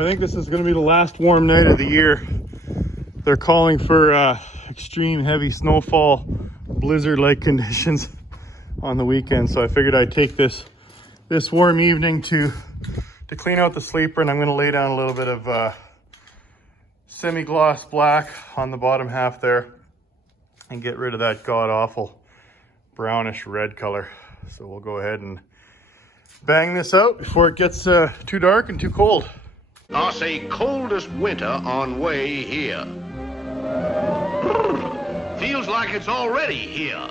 I think this is going to be the last warm night of the year. They're calling for extreme heavy snowfall, blizzard-like conditions on the weekend. So I figured I'd take this warm evening to clean out the sleeper, and I'm going to lay down a little bit of semi-gloss black on the bottom half there and get rid of that god-awful brownish red color. So we'll go ahead and bang this out before it gets too dark and too cold. I say coldest winter on way here. Feels like it's already here.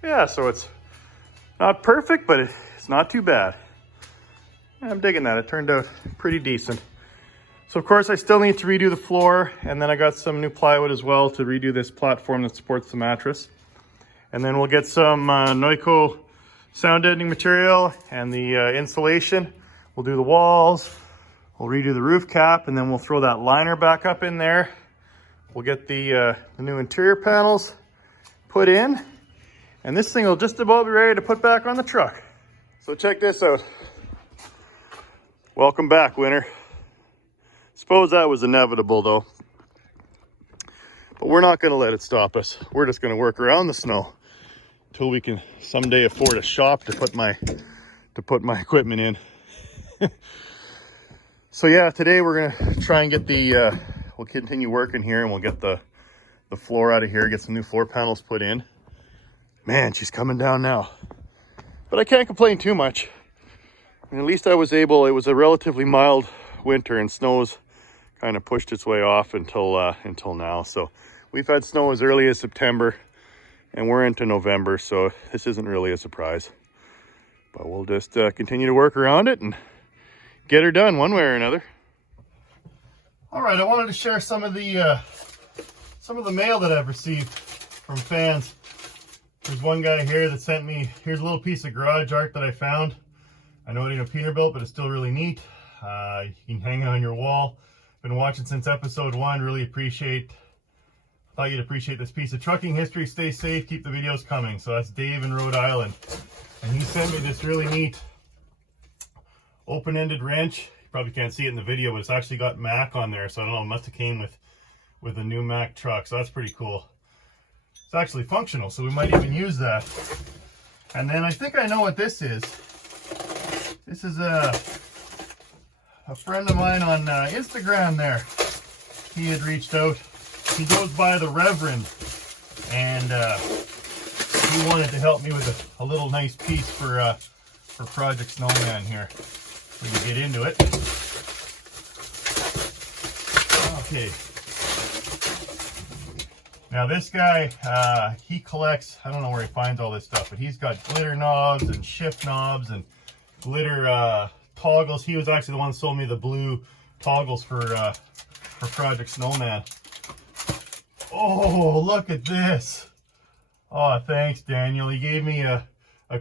Yeah, so it's not perfect, but it's not too bad. I'm digging that. It turned out pretty decent. So of course I still need to redo the floor, and then I got some new plywood as well to redo this platform that supports the mattress. And then we'll get some Noiko sound deadening material and the insulation. We'll do the walls, we'll redo the roof cap, and then we'll throw that liner back up in there. We'll get the new interior panels put in. And this thing will just about be ready to put back on the truck. So check this out. Welcome back, winter. Suppose that was inevitable though. But we're not gonna let it stop us. We're just gonna work around the snow until we can someday afford a shop to put my equipment in. So yeah, today we're gonna try and get the, we'll continue working here and we'll get the floor out of here, get some new floor panels put in. Man, she's coming down now. But I can't complain too much. I mean, at least I was able, it was a relatively mild winter and snow's kind of pushed its way off until now. So we've had snow as early as September and we're into November, so this isn't really a surprise. But we'll just continue to work around it and get her done one way or another. All right, I wanted to share some of the mail that I've received from fans. There's one guy here that sent me, here's a little piece of garage art that I found. I know it ain't a Peterbilt, but it's still really neat. You can hang it on your wall. Been watching since episode 1, really thought you'd appreciate this piece of trucking history. Stay safe, keep the videos coming. So that's Dave in Rhode Island. And he sent me this really neat open-ended wrench. You probably can't see it in the video, but it's actually got Mac on there. So I don't know, it must have came with a new Mac truck. So that's pretty cool. It's actually functional, so we might even use that. And then I think I know what this is. This is a friend of mine on Instagram there. He had reached out. He goes by the Reverend, and he wanted to help me with a little nice piece for Project Snowman here. We can get into it. Okay. Now this guy, he collects, I don't know where he finds all this stuff, but he's got glitter knobs and shift knobs and glitter toggles. He was actually the one that sold me the blue toggles for Project Snowman. Oh, look at this. Oh, thanks, Daniel. He gave me a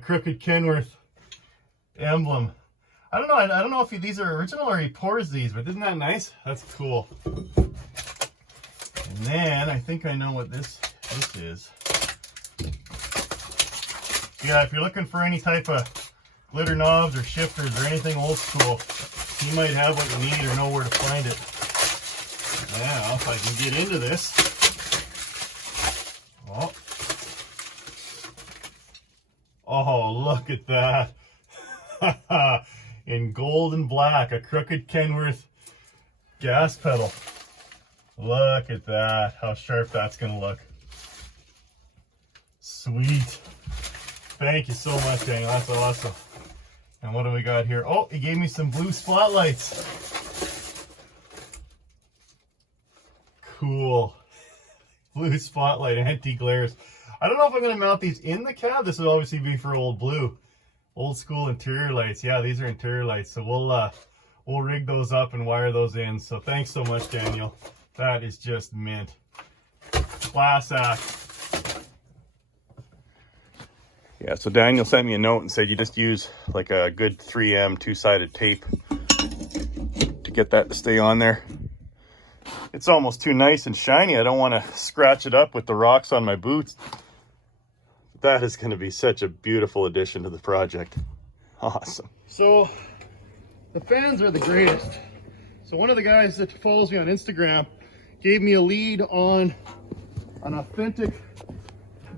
crooked Kenworth emblem. I don't know if these are original or he pours these, but isn't that nice? That's cool. And then I think I know what this is. Yeah, if you're looking for any type of glitter knobs or shifters or anything old school, he might have what you need or know where to find it. Now, if I can get into this. Oh. Oh, look at that. In gold and black, a crooked Kenworth gas pedal. Look at that, how sharp that's gonna look. Sweet. Thank you so much, Daniel, that's awesome. And what do we got here? Oh, he gave me some blue spotlights. Cool. Blue spotlight, anti-glares. I don't know if I'm gonna mount these in the cab. This would obviously be for old blue. Old school interior lights. Yeah, these are interior lights. So we'll rig those up and wire those in. So thanks so much, Daniel. That is just mint. Class act. Yeah, so Daniel sent me a note and said you just use like a good 3M two-sided tape to get that to stay on there. It's almost too nice and shiny. I don't want to scratch it up with the rocks on my boots. That is going to be such a beautiful addition to the project. Awesome. So the fans are the greatest. So one of the guys that follows me on Instagram gave me a lead on an authentic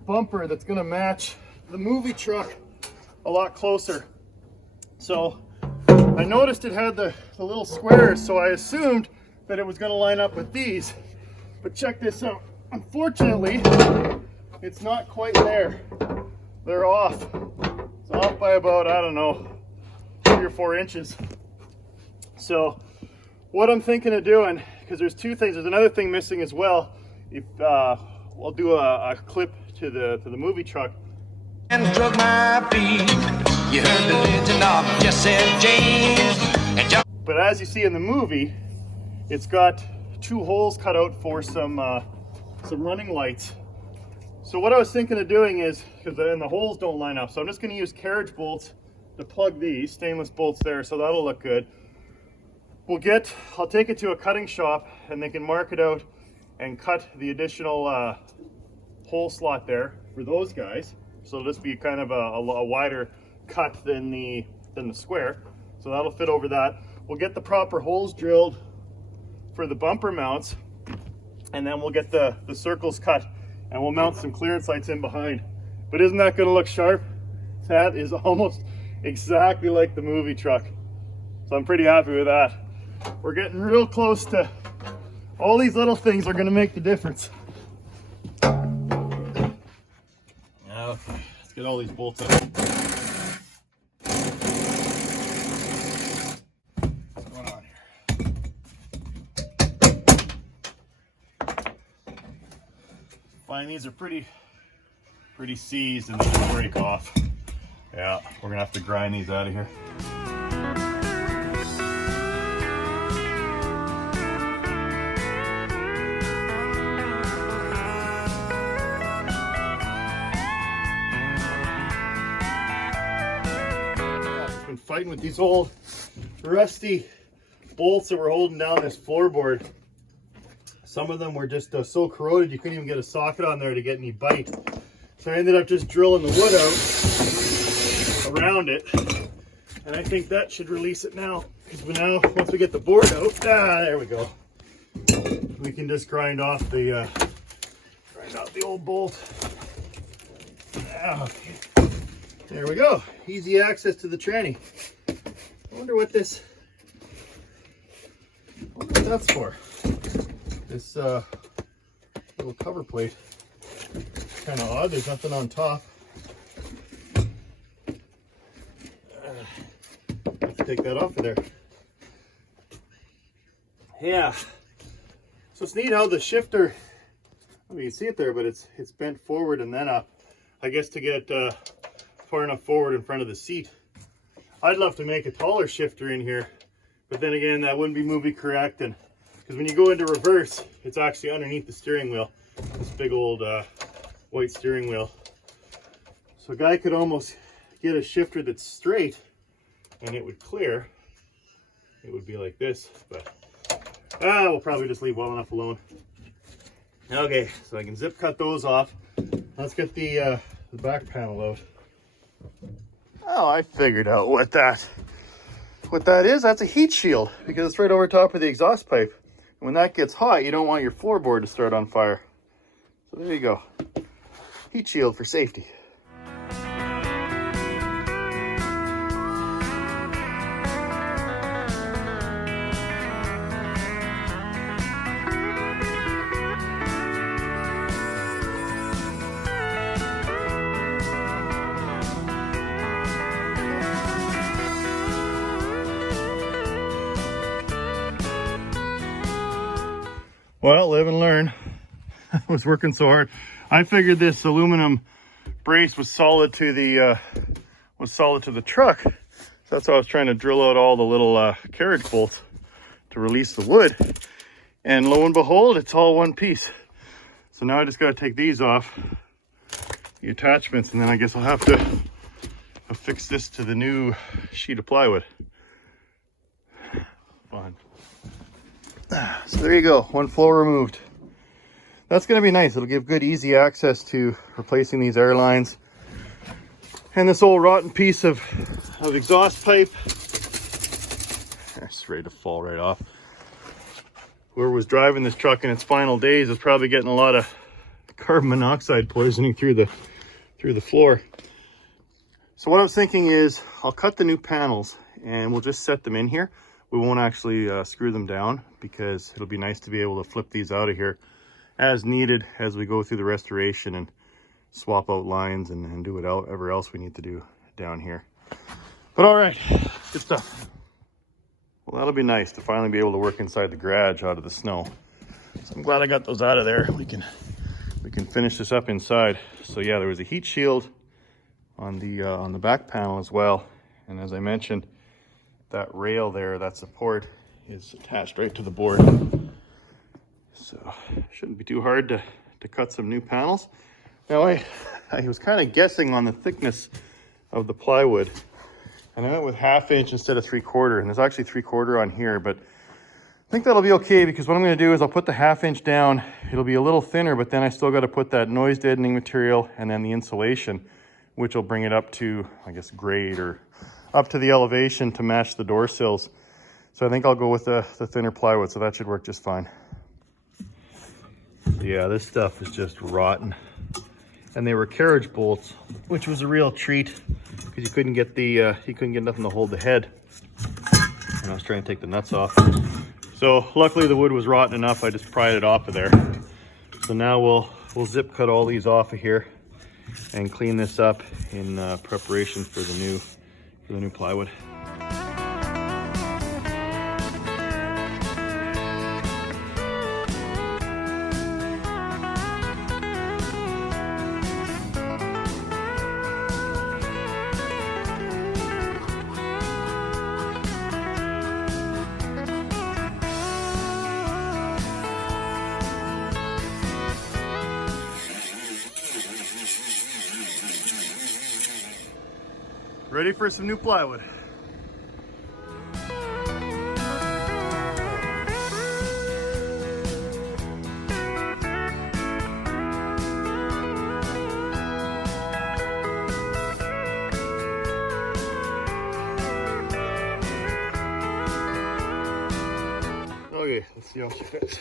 bumper that's going to match the movie truck a lot closer. So I noticed it had the little squares, so I assumed that it was going to line up with these. But check this out. Unfortunately, it's not quite there. They're off. It's off by about, I don't know, 3 or 4 inches. So what I'm thinking of doing, because there's 2 things, there's another thing missing as well. If I'll do a clip to the movie truck. And drug my feet. You heard the legend of Jesse James. But as you see in the movie, it's got 2 holes cut out for some running lights. So what I was thinking of doing is, because then the holes don't line up, so I'm just going to use carriage bolts to plug these, stainless bolts there, so that'll look good. I'll take it to a cutting shop and they can mark it out and cut the additional hole slot there for those guys. So it'll just be kind of a wider cut than the square. So that'll fit over that. We'll get the proper holes drilled for the bumper mounts, and then we'll get the circles cut, and we'll mount some clearance lights in behind. But isn't that gonna look sharp? That is almost exactly like the movie truck. So I'm pretty happy with that. We're getting real close to, all these little things are gonna make the difference. Okay, let's get all these bolts out. What's going on here? Find these are pretty seized and they can break off. Yeah, we're gonna have to grind these out of here. I've been fighting with these old rusty bolts that were holding down this floorboard. Some of them were just so corroded you couldn't even get a socket on there to get any bite. So I ended up just drilling the wood out around it, and I think that should release it now. Because now, once we get the board out, there we go. We can just grind off the old bolt. Okay. There we go. Easy access to the tranny. I wonder what that's for. This little cover plate. Kind of odd, there's nothing on top. Have to take that off of there. Yeah. So it's neat how the shifter, I mean, you can see it there, but it's bent forward and then up. I guess to get far enough forward in front of the seat. I'd love to make a taller shifter in here, but then again, that wouldn't be movie correct, and because when you go into reverse, it's actually underneath the steering wheel. This big old white steering wheel. So a guy could almost get a shifter that's straight and it would clear. It would be like this, but we'll probably just leave well enough alone. Okay, so I can zip cut those off. Let's get the back panel out. Oh, I figured out what that is. That's a heat shield because it's right over top of the exhaust pipe. When that gets hot, you don't want your floorboard to start on fire. So there you go. Heat shield for safety. Well, live and learn. I was working so hard. I figured this aluminum brace was solid to the truck. So that's why I was trying to drill out all the little carriage bolts to release the wood. And lo and behold, it's all one piece. So now I just got to take these off, the attachments, and then I guess I'll have to affix this to the new sheet of plywood. Fun. So there you go, one floor removed. That's going to be nice. It'll give good easy access to replacing these air lines. And this old rotten piece of exhaust pipe. It's ready to fall right off. Whoever was driving this truck in its final days is probably getting a lot of carbon monoxide poisoning through the floor. So what I was thinking is I'll cut the new panels and we'll just set them in here. We won't actually screw them down because it'll be nice to be able to flip these out of here as needed as we go through the restoration and swap out lines and do whatever else we need to do down here. But all right, good stuff. Well, that'll be nice to finally be able to work inside the garage out of the snow. So I'm glad I got those out of there. We can finish this up inside. So yeah, there was a heat shield on the back panel as well. And as I mentioned, that rail there, that support is attached right to the board. So shouldn't be too hard to cut some new panels. Now I was kind of guessing on the thickness of the plywood, and I went with 1/2 inch instead of 3/4, and there's actually 3/4 on here, but I think that'll be okay because what I'm going to do is I'll put the 1/2 inch down. It'll be a little thinner, but then I still got to put that noise deadening material and then the insulation, which will bring it up to, I guess, grade or up to the elevation to match the door sills. So I think I'll go with the thinner plywood, so that should work just fine. Yeah, this stuff is just rotten. And they were carriage bolts, which was a real treat because you couldn't get nothing to hold the head. And I was trying to take the nuts off. So luckily the wood was rotten enough, I just pried it off of there. So now we'll zip cut all these off of here and clean this up in preparation for the new plywood. Ready for some new plywood. Okay, let's see how she fits.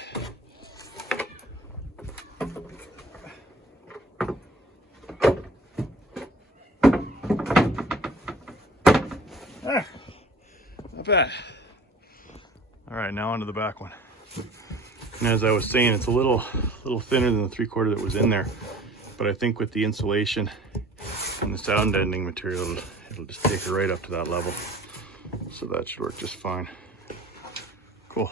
Not bad. All right, now onto the back one. And as I was saying, it's a little thinner than the 3/4 that was in there, but I think with the insulation and the sound deadening material, it'll just take her right up to that level. So that should work just fine. Cool.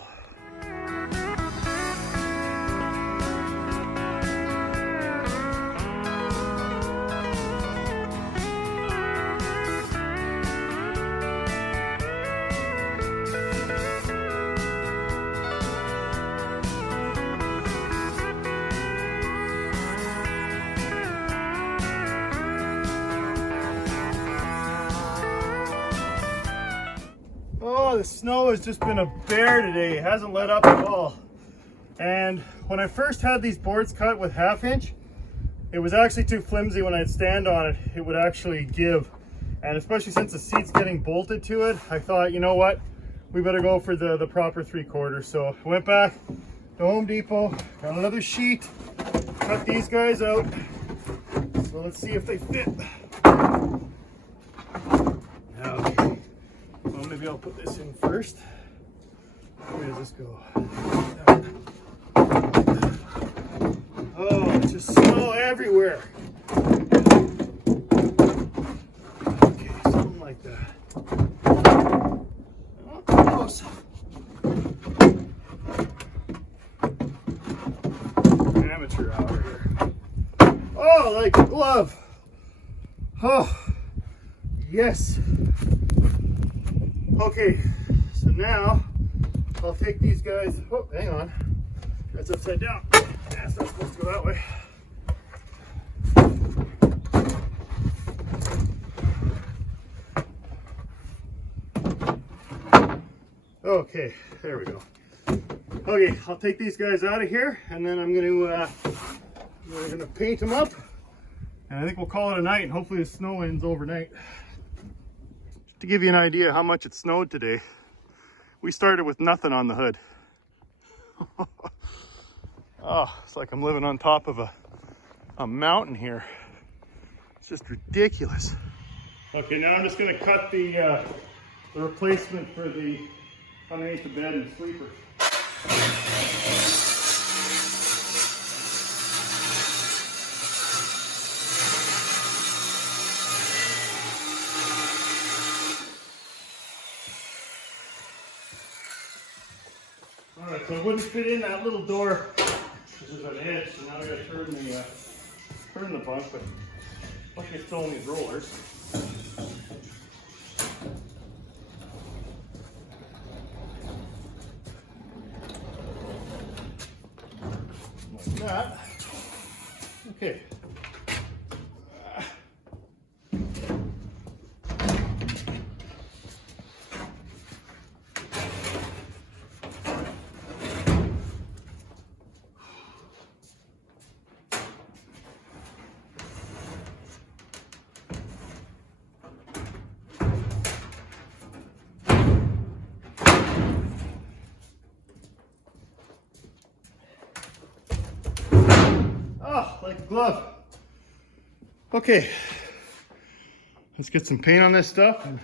Oh, the snow has just been a bear today. It hasn't let up at all. And when I first had these boards cut with 1/2 inch, it was actually too flimsy. When I'd stand on it, it would actually give. And especially since the seat's getting bolted to it, I thought, you know what? we better go for the proper 3/4. So I went back to Home Depot, got another sheet, cut these guys out. So let's see if they fit. Okay, well, maybe I'll put this in first. Where does this go? Oh, it's just snow everywhere. Okay, something like that. Oh, close. Amateur hour here. Oh, like a glove. Oh, yes. Okay, so now I'll take these guys. Oh, hang on. That's upside down. That's not supposed to go that way. Okay, there we go. Okay, I'll take these guys out of here, and then I'm gonna paint them up, and I think we'll call it a night, and hopefully the snow ends overnight. Just to give you an idea how much it snowed today, we started with nothing on the hood. Oh, it's like I'm living on top of a mountain here. It's just ridiculous. Okay, now I'm just gonna cut the replacement for the underneath the bed and sleeper. All right, so it wouldn't fit in that little door. There's an edge, so now I gotta turn the bunk, but luckily it's still in these rollers. Like that. Okay. Like a glove. Okay, let's get some paint on this stuff, and I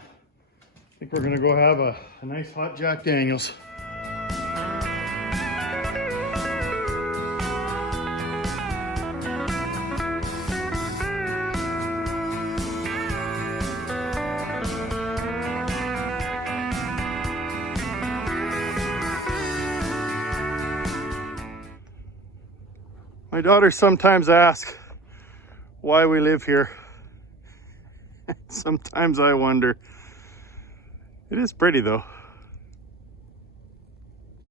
think we're gonna go have a nice hot Jack Daniels. My daughters sometimes ask why we live here. Sometimes I wonder. It is pretty though.